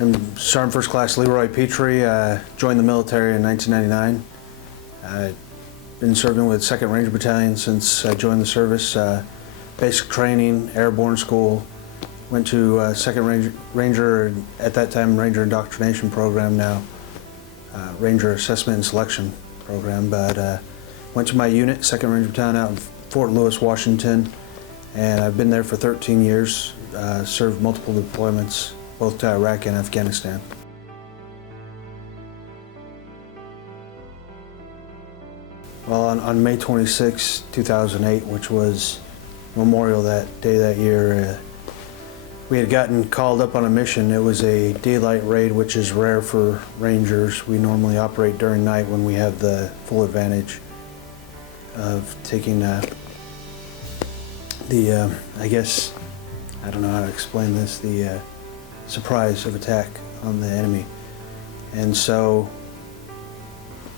I'm Sergeant First Class Leroy Petrie. Joined the military in 1999. I've been serving with 2nd Ranger Battalion since I joined the service. Basic training, airborne school. Went to 2nd Ranger, at that time Ranger Indoctrination Program, now Ranger Assessment and Selection Program. But went to my unit, 2nd Ranger Battalion, out in Fort Lewis, Washington. And I've been there for 13 years, served multiple deployments, both to Iraq and Afghanistan. Well, on May 26, 2008, which was Memorial Day that year, we had gotten called up on a mission. It was a daylight raid, which is rare for Rangers. We normally operate during night when we have the full advantage of taking I guess, I don't know how to explain this, the surprise of attack on the enemy. And so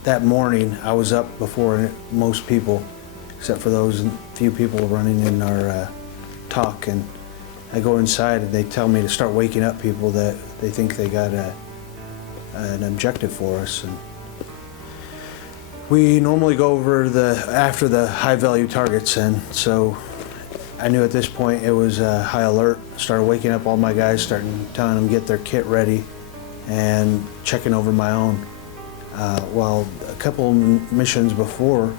that morning I was up before most people, except for those few people running in our talk, and I go inside and they tell me to start waking up people that they think they got an objective for us. And we normally go over after the high value targets, and so I knew at this point it was high alert. Started waking up all my guys, telling them to get their kit ready and checking over my own. Well, a couple missions before,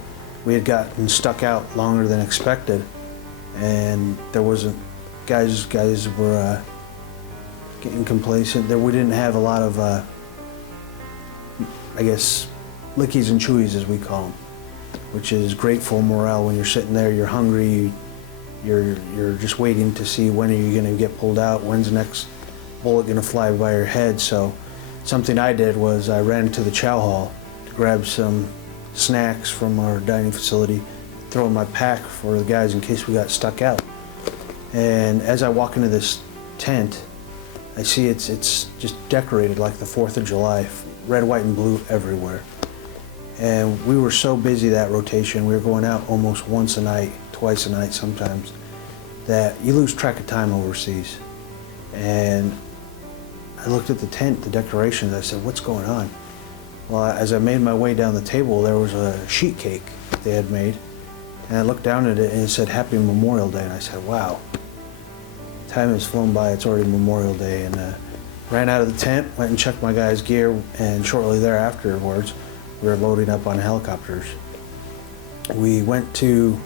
we had gotten stuck out longer than expected, and there wasn't, guys were getting complacent. We didn't have a lot of, I guess, lickies and chewies, as we call them, which is great for morale. When you're sitting there, you're hungry, you're just waiting to see when are you going to get pulled out, when's the next bullet going to fly by your head. So something I did was I ran to the chow hall to grab some snacks from our dining facility, throw in my pack for the guys in case we got stuck out. And as I walk into this tent, I see it's just decorated like the 4th of July, red, white, and blue everywhere. And we were so busy that rotation, we were going out almost once a night, twice a night sometimes, that you lose track of time overseas. And I looked at the tent, the decorations, I said, what's going on? Well, as I made my way down the table, there was a sheet cake they had made, and I looked down at it and it said Happy Memorial Day, and I said, wow, time has flown by, it's already Memorial Day. And ran out of the tent, went and checked my guys' gear, and shortly thereafterwards, we were loading up on helicopters. We went to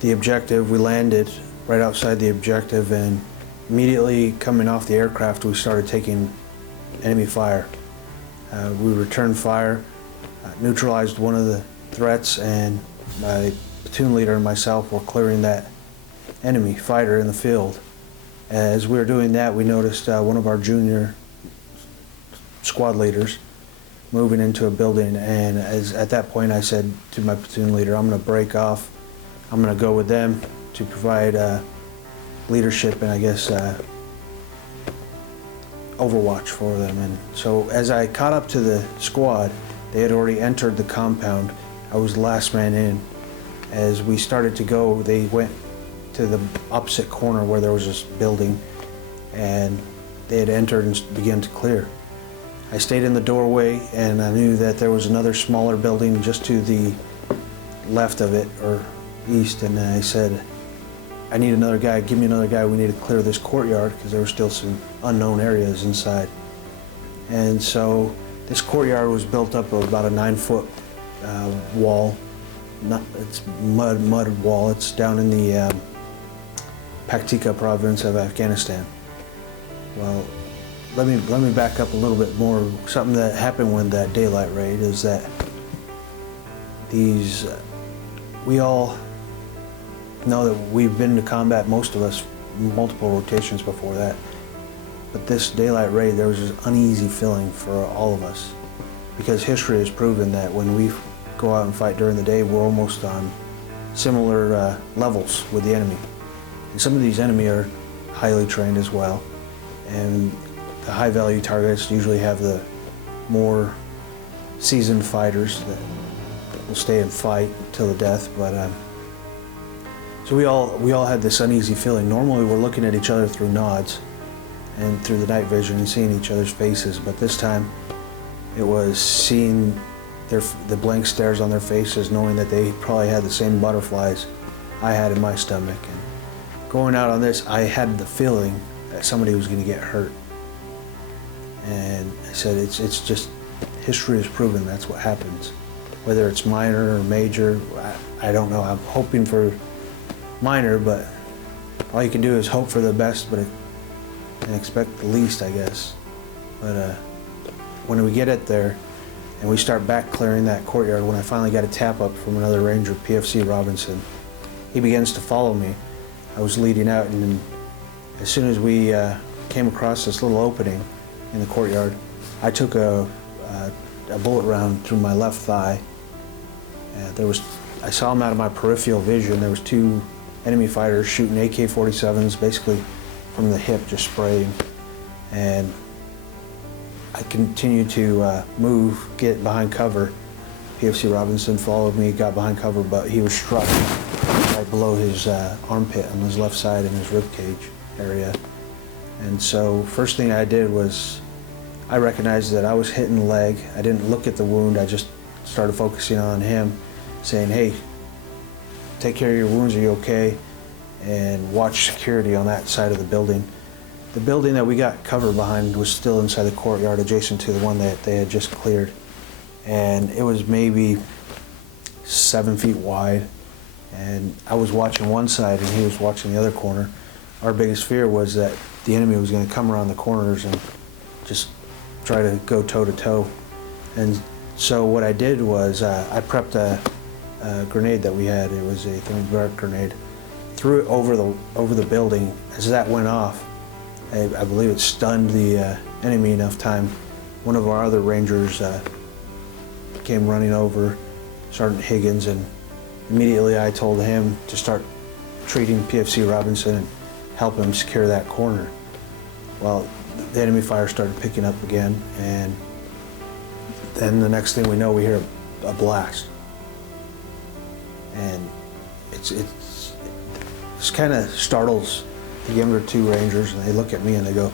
the objective, we landed right outside the objective, and immediately coming off the aircraft, we started taking enemy fire. We returned fire, neutralized one of the threats, and my platoon leader and myself were clearing that enemy fighter in the field. As we were doing that, we noticed one of our junior squad leaders moving into a building, and at that point I said to my platoon leader, I'm going to break off, I'm going to go with them to provide leadership and I guess overwatch for them. And so as I caught up to the squad, they had already entered the compound. I was the last man in. As we started to go, they went to the opposite corner where there was this building, and they had entered and began to clear. I stayed in the doorway, and I knew that there was another smaller building just to the left of it, or east, and I said, I need another guy, give me another guy, we need to clear this courtyard, because there were still some unknown areas inside. And so this courtyard was built up of about a 9-foot wall. It's mud wall. It's down in the Paktika province of Afghanistan. Well, let me back up a little bit more. Something that happened when that daylight raid is that we all know that we've been to combat, most of us, multiple rotations before that. But this daylight raid, there was this uneasy feeling for all of us, because history has proven that when we go out and fight during the day, we're almost on similar levels with the enemy. And some of these enemy are highly trained as well, and the high value targets usually have the more seasoned fighters that will stay and fight till the death. But so we all had this uneasy feeling. Normally we're looking at each other through nods, and through the night vision and seeing each other's faces. But this time, it was seeing the blank stares on their faces, knowing that they probably had the same butterflies I had in my stomach. And going out on this, I had the feeling that somebody was going to get hurt. And I said, it's just, history has proven that's what happens. Whether it's minor or major, I don't know. I'm hoping for minor, but all you can do is hope for the best, but and expect the least, I guess. But when we get it there and we start back clearing that courtyard, when I finally got a tap up from another ranger, PFC Robinson, he begins to follow me. I was leading out, and then as soon as we came across this little opening in the courtyard, I took a bullet round through my left thigh. I saw them out of my peripheral vision. There was 2 enemy fighters shooting AK-47s, basically from the hip, just spraying. And I continued to move, get behind cover. PFC Robinson followed me, got behind cover, but he was struck right below his armpit on his left side in his rib cage area. And so first thing I did was I recognized that I was hitting the leg. I didn't look at the wound. I just started focusing on him, saying, hey, take care of your wounds, are you okay? And watch security on that side of the building. The building that we got cover behind was still inside the courtyard, adjacent to the one that they had just cleared. And it was maybe 7 feet wide. And I was watching one side and he was watching the other corner. Our biggest fear was that the enemy was going to come around the corners and just try to go toe to toe. And so what I did was I prepped a grenade that we had. It was a thermobaric grenade. Threw it over the building. As that went off, I believe it stunned the enemy enough time. One of our other rangers came running over, Sergeant Higgins, and immediately I told him to start treating PFC Robinson and help him secure that corner. Well, the enemy fire started picking up again, and then the next thing we know, we hear a blast. And it kind of startles the younger 2 rangers, and they look at me and they go,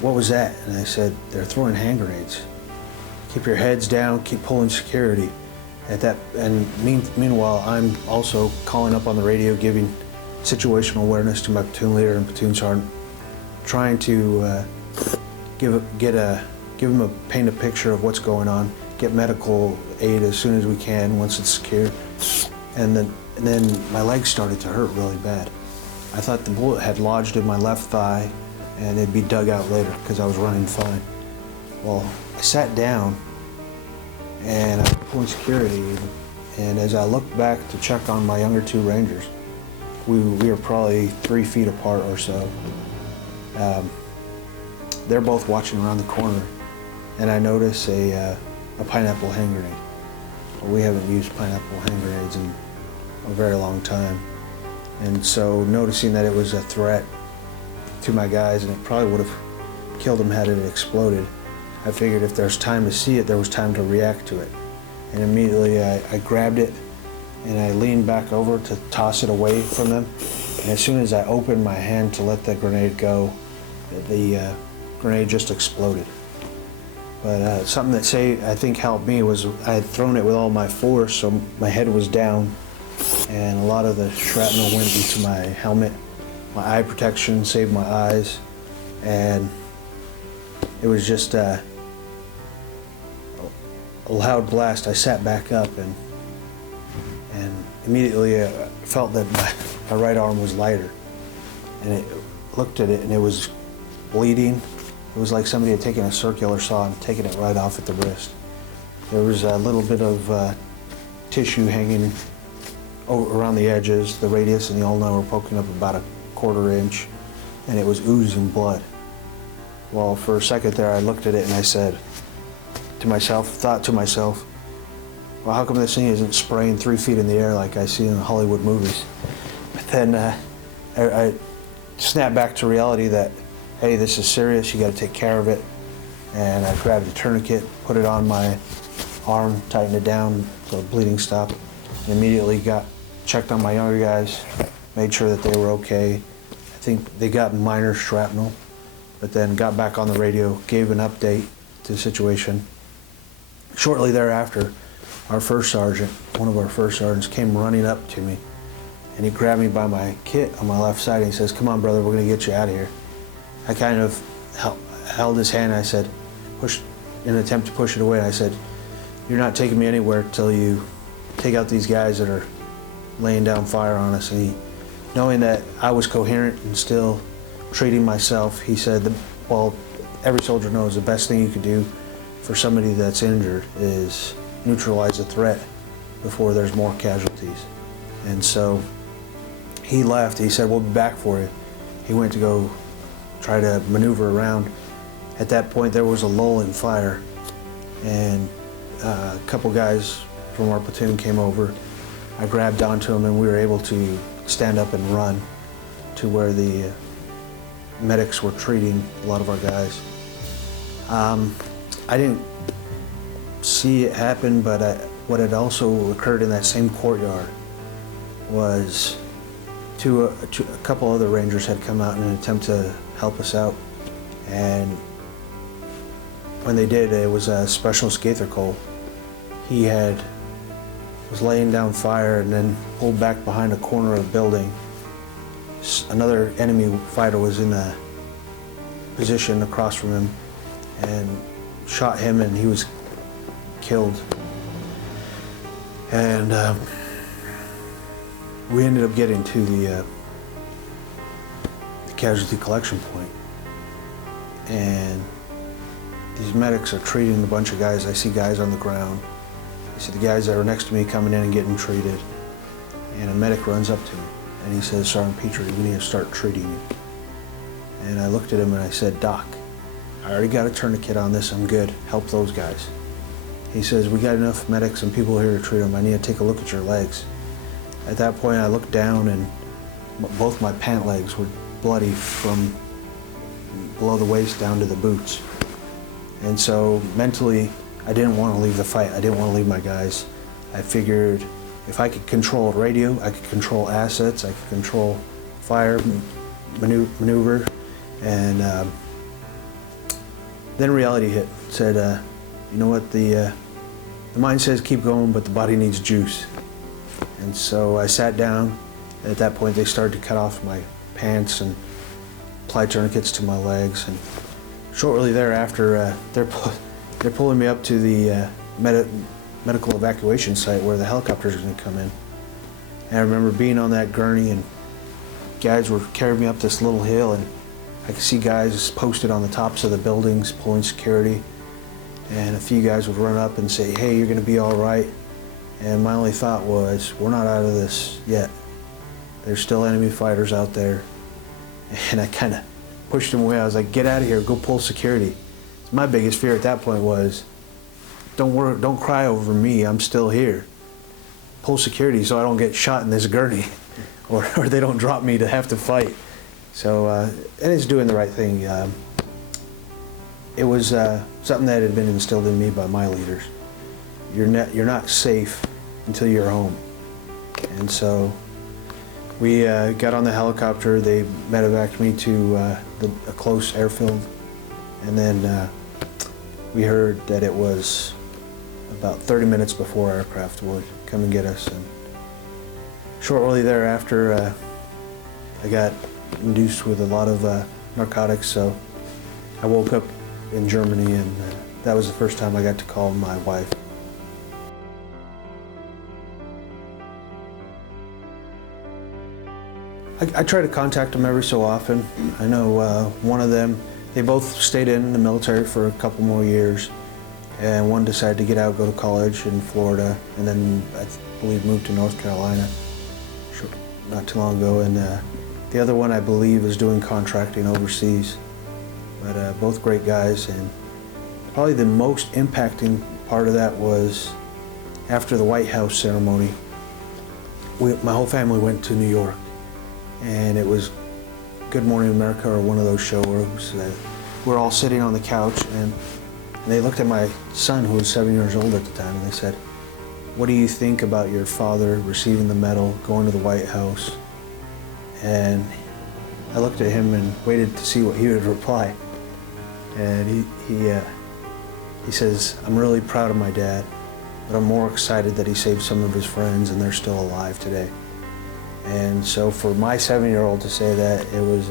what was that? And I said, they're throwing hand grenades. Keep your heads down, keep pulling security. Meanwhile, I'm also calling up on the radio, giving situational awareness to my platoon leader and platoon sergeant, trying to paint a picture of what's going on, get medical aid as soon as we can once it's secured. And then my legs started to hurt really bad. I thought the bullet had lodged in my left thigh and it'd be dug out later because I was running fine. Well, I sat down and I was pulling security, and as I looked back to check on my younger 2 rangers, we were probably 3 feet apart or so. They're both watching around the corner, and I notice a pineapple hand grenade. We haven't used pineapple hand grenades in a very long time. And so noticing that it was a threat to my guys, and it probably would have killed them had it exploded, I figured if there's time to see it, there was time to react to it. And immediately I grabbed it and I leaned back over to toss it away from them. And as soon as I opened my hand to let the grenade go, the grenade just exploded. But something that I think helped me was I had thrown it with all my force, so my head was down, and a lot of the shrapnel went into my helmet. My eye protection saved my eyes, and it was just a loud blast. I sat back up and immediately felt that my right arm was lighter, and it looked at it and it was bleeding. It was like somebody had taken a circular saw and taken it right off at the wrist. There was a little bit of tissue hanging around the edges. The radius and the ulna were poking up about a 1/4 inch, and it was oozing blood. Well, for a second there, I looked at it and I said to myself, well, how come this thing isn't spraying 3 feet in the air like I see in the Hollywood movies? But then I snapped back to reality that, hey, this is serious, you gotta take care of it. And I grabbed a tourniquet, put it on my arm, tightened it down so the bleeding stopped. And immediately checked on my younger guys, made sure that they were okay. I think they got minor shrapnel, but then got back on the radio, gave an update to the situation. Shortly thereafter, our first sergeant, one of our first sergeants, came running up to me, and he grabbed me by my kit on my left side, and he says, "Come on, brother, we're gonna get you out of here." I kind of held his hand, and I said, in an attempt to push it away, and I said, "You're not taking me anywhere till you take out these guys that are laying down fire on us." And he, knowing that I was coherent and still treating myself, he said, well, every soldier knows the best thing you could do for somebody that's injured is neutralize the threat before there's more casualties. And so he left. He said, "We'll be back for you." He went to go try to maneuver around. At that point, there was a lull in fire, and a couple guys from our platoon came over. I grabbed onto them, and we were able to stand up and run to where the medics were treating a lot of our guys. I didn't see it happen, but what had also occurred in that same courtyard was a couple other Rangers had come out in an attempt to help us out, and when they did, it was Specialist Gaither Cole. He was laying down fire and then pulled back behind a corner of the building. Another enemy fighter was in a position across from him and shot him, and he was killed. And we ended up getting to the casualty collection point, and these medics are treating a bunch of guys. I see guys on the ground. I see the guys that were next to me coming in and getting treated, and a medic runs up to me and he says, "Sergeant Petrie, we need to start treating you." And I looked at him and I said, "Doc, I already got a tourniquet on this, I'm good, help those guys." He says, "We got enough medics and people here to treat them. I need to take a look at your legs." At that point, I looked down, and both my pant legs were bloody from below the waist down to the boots. And so mentally, I didn't want to leave the fight. I didn't want to leave my guys. I figured if I could control radio, I could control assets, I could control fire, maneuver, and then reality hit. It said, you know what, the mind says keep going, but the body needs juice. And so I sat down. At that point, they started to cut off my pants and apply tourniquets to my legs. And shortly thereafter, they're pulling me up to the medical evacuation site where the helicopters are going to come in. And I remember being on that gurney, and guys were carrying me up this little hill, and I could see guys posted on the tops of the buildings pulling security. And a few guys would run up and say, "Hey, you're going to be all right." And my only thought was, we're not out of this yet. There's still enemy fighters out there. And I kind of pushed them away. I was like, "Get out of here, go pull security." So my biggest fear at that point was, don't worry, don't cry over me, I'm still here. Pull security so I don't get shot in this gurney, or they don't drop me to have to fight. So, and it's doing the right thing. It was something that had been instilled in me by my leaders. You're not safe until you're home. And so we got on the helicopter. They medevaced me to a close airfield, and then we heard that it was about 30 minutes before our aircraft would come and get us. And shortly thereafter, I got induced with a lot of narcotics, so I woke up in Germany, and that was the first time I got to call my wife. I try to contact them every so often. I know one of them, they both stayed in the military for a couple more years, and one decided to get out, go to college in Florida, and then I believe moved to North Carolina not too long ago. And the other one, I believe, is doing contracting overseas. But both great guys, and probably the most impacting part of that was after the White House ceremony, my whole family went to New York, and it was Good Morning America or one of those shows. We're all sitting on the couch, and they looked at my son, who was 7 years old at the time, and they said, "What do you think about your father receiving the medal, going to the White House?" And I looked at him and waited to see what he would reply. And he says, I'm really proud of my dad, but I'm more excited that he saved some of his friends and they're still alive today. And so for my 7-year-old to say that, it was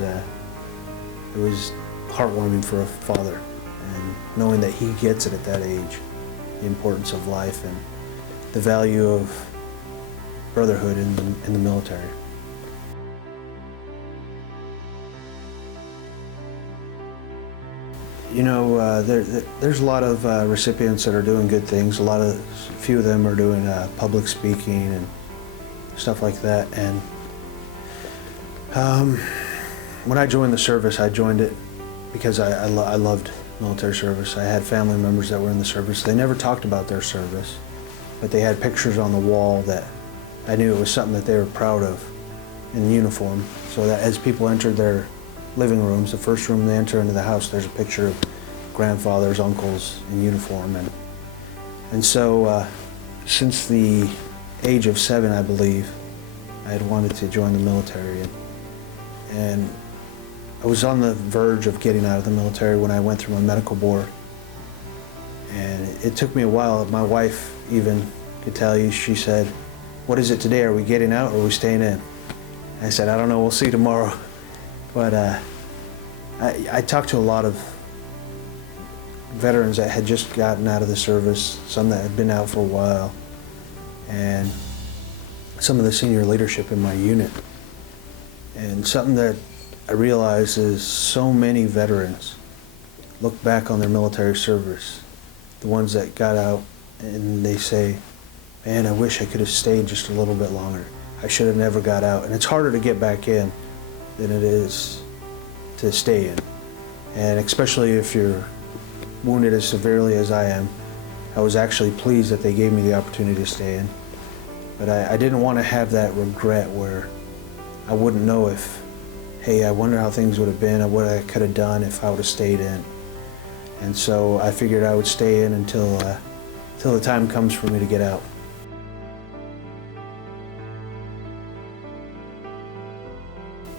heartwarming for a father, and knowing that he gets it at that age, the importance of life and the value of brotherhood in the military. You know, there's a lot of recipients that are doing good things. A few of them are doing public speaking and stuff like that. And when I joined the service, I joined it because I loved military service. I had family members that were in the service. They never talked about their service, but they had pictures on the wall that I knew it was something that they were proud of in uniform. So that as people entered their living rooms, the first room they enter into the house, there's a picture of grandfathers, uncles in uniform. And so since the age of 7, I believe, I had wanted to join the military. And I was on the verge of getting out of the military when I went through my medical board. And it took me a while. My wife even could tell you, she said, what is it today? Are we getting out or are we staying in? I said, I don't know, we'll see tomorrow. But I talked to a lot of veterans that had just gotten out of the service, some that had been out for a while, and some of the senior leadership in my unit. And something that I realized is so many veterans look back on their military service, the ones that got out, and they say, man, I wish I could have stayed just a little bit longer. I should have never got out. And it's harder to get back in than it is to stay in. And especially if you're wounded as severely as I am, I was actually pleased that they gave me the opportunity to stay in. But I didn't want to have that regret where I wouldn't know if, hey, I wonder how things would have been or what I could have done if I would have stayed in. And so I figured I would stay in until the time comes for me to get out.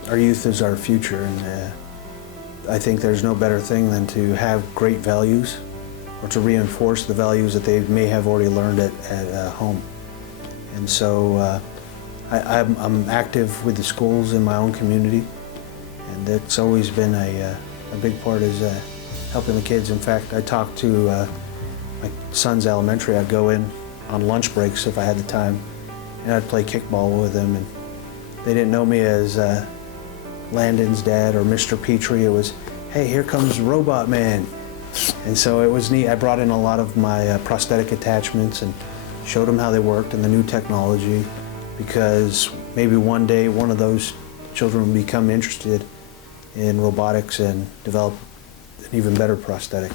Our youth is our future, and I think there's no better thing than to have great values or to reinforce the values that they may have already learned at home. And so I'm active with the schools in my own community, and that's always been a big part is helping the kids. In fact, I talked to my son's elementary. I'd go in on lunch breaks if I had the time, and I'd play kickball with them. And they didn't know me as Landon's dad or Mr. Petrie. It was, hey, here comes Robot Man. And so it was neat. I brought in a lot of my prosthetic attachments and showed them how they worked and the new technology, because maybe one day one of those children will become interested in robotics and develop an even better prosthetic.